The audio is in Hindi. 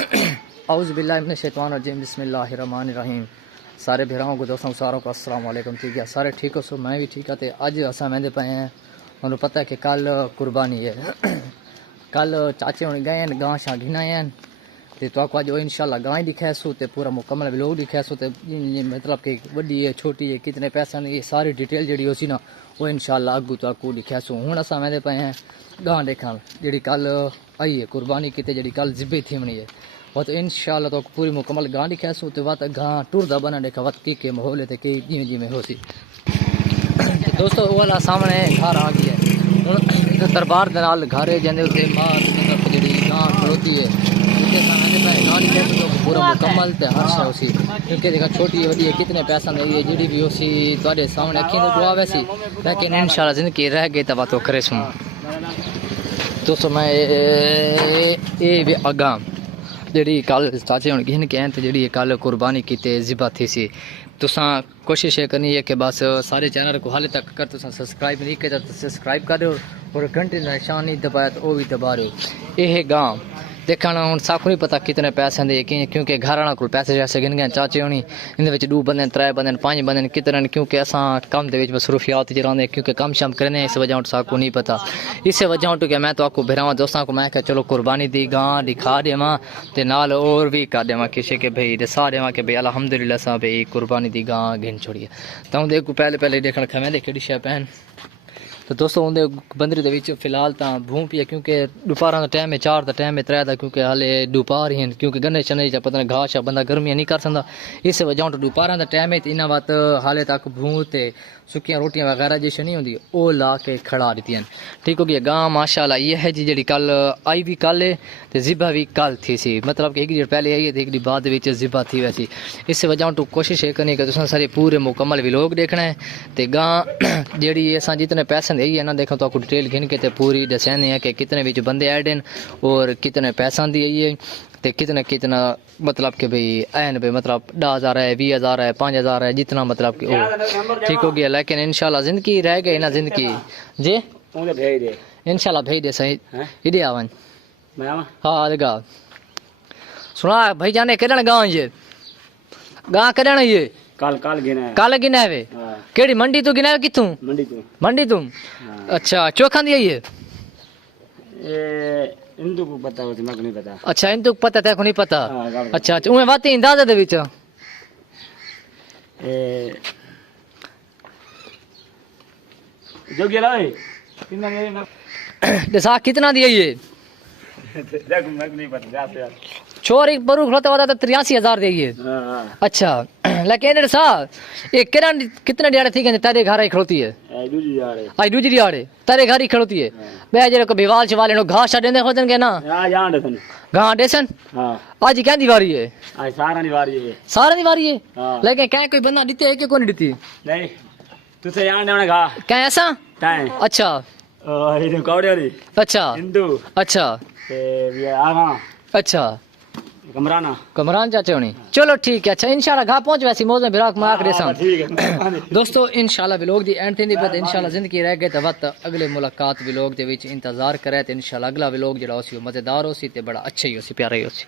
औज़ु बिल्लाहि मिनश शैतानिर रजीम बिस्मिल्लाहिर रहमानिर रहीम। सारे भराओं को दोस्तों सारों को अस्सलाम वालेकुम। ठीक है, सारे ठीक हो? सो मैं भी ठीक है। तो अज असा वेंदे पे हैं, तुहानू पता है कि कल कुर्बानी है। कल चाचे हुण गए हैं गां शां घिना हैं ते तो अज इंशाल्लाह गां ही दिखासू ते पूरा मुकम्मल व्लॉग दिखासू ते मतलब कि वड्डी है छोटी है कितने पैसा ये सारी डिटेल जी होसी ना वो इंशाल्लाह अगू तो अगू दिखासू। हुण असा वेंदे पे हैं गां देखण जी कल आई है कुर्बानी की जी कल ज़िबे थी वनी है वो तो इंशाल्लाह तो पूरी मुकम्मल गां दिखासू तो वत गां टुरदा बना देखा वत की के माहौल है कई जिमें जिमें होसी। दोस्तों वो वाला सामने घर आ गई है दरबार के नाल घर है जिंदे उत्ते मां जी गां खड़ोती है तो पूरा मुकम्मल ते हर शे उसी क्योंकि देखा छोटी वड्डी है कितने पैसा दे जी भी उसी तुहाडे सामने अखीं तो दुआ वैसी लेकिन इंशाल्लाह जिंदगी रह गई तो बात करे सुन। दोस्तों मैं ये भी अगा जी कल चाचे हूँ घिन के हैं तो जी कल कुर्बानी की ज़िबा थी सी तुसा कोशिश ये करनी है कि बस सारे चैनल को हाले तक कर तुसा सब्सक्राइब नहीं किया तो सब्सक्राइब कर दो और घंटे का निशान नहीं दबाया तो वो भी दबा रहे हो। ये गांव देखना हूँ साकू नहीं पता कितने पैसे दे क्योंकि घर वालों को पैसे जैसे गिन गए चाचे होनी इन 2 बंदे 3 बंदे 5 बंदे कितने क्योंकि असा कम के मसरूफियात चलाते क्योंकि कम शम करने इस वजह साकू नहीं पता इस वजह कि मैं तो आपको बिरावा दोस्तों को मैं क्या चलो कुर्बानी दी गां दिखा देव तो नाल और भी कर देव किसी के भाई दसा देव कि भाई अलहमदुलिल्लाह सा भाई कुर्बानी दी गां घिन छोड़िए तो देखो पहले देखने खवें कि शे पैन तो दोस्तों उनके बंदरी के फिलहाल तो भूं पी है क्योंकि दोपहर का टाइम है 4 का टाइम है 3 का क्योंकि हाले दोपहर ही क्योंकि गन्ने शने पता नहीं घास बंदा गर्मियाँ नहीं कर सकता इस वजह तो दोपहर का टाइम है तो इन्होंने बात हाले तक भूं तो सुखियाँ रोटियाँ वगैरह जैसे नहीं होंगी वो ला के खड़ा दी ठीक हो गया गां माशाल्लाह ये है जी कल आई भी कल है तो ज़िबा भी कल थी सी मतलब कि 1 दिन पहले आई है तो 1 दिन बाद ज़िबा थी वैसी इस वजह तो कोशिश ये करनी कि तुम सारे पूरे मुकम्मल व्लॉग देखना है तो गां जी असा जितने पैसे यही है ना देखो तो आपको डिटेल गिन के तो पूरी दसाने हैं कि कितने बिच बंदे ऐड हैं और कितने पैसा दी है तो कितना मतलब कि भाई एन भाई मतलब 10,000 है 20,000 है 5,000 है जितना मतलब कि ठीक हो गया लेकिन इंशाल्लाह जिंदगी रह गई ना जिंदगी जी इंशाल्लाह भेज दे सही इधे आवन हाँ देगा सुना भाई जाने करण गाँव ये गाँव करण ये काल गिना है केड़ी मंडी तो गिना है कितों मंडी तुम अच्छा चोखा दी ये इंदु को पता हो मैं को नहीं पता अच्छा इंदु को पता तेरे को नहीं पता अच्छा अच्छा उमे बात अंदाजा दे विच जो गिरा है दसा कितना दिया ये देख मैं को नहीं पता जाते यार छोरी बरू खड़ता हुआ तो 83,000 देगी अच्छा लेकिन सा ये कितने दिहाड़े थी तेरे घर ही खड़ोती है आज दूसरी दिहाड़े तेरे घर ही खड़ोती है बे जरे को बिवाल चवाले नो घास देंदे खोदन के ना गां देसन आज क्या दीवारी है आज सारा दीवारी है लेकिन क्या कोई बंदा दीते है कि कोई नहीं दीती नहीं तुसे यान देना गा क्या ऐसा अच्छा ये कौड़ियारी अच्छा हिंदू अच्छा ये आगा अच्छा कमरान चाचे होनी चलो ठीक है अच्छा इंशाल्लाह घा पहुंच वैसी मौज में बिराक माक रेसा दोस्तों इंशाल्लाह व्लॉग दी एंड थी पर इंशाल्लाह जिंदगी रह गए तो वक्त अगले मुलाकात व्लॉग दे विच इंतजार करे तो इंशाल्लाह अगला व्लॉग जड़ा होसी मजेदार होसी ते बड़ा अच्छा ही होसी प्यारा ही होसी।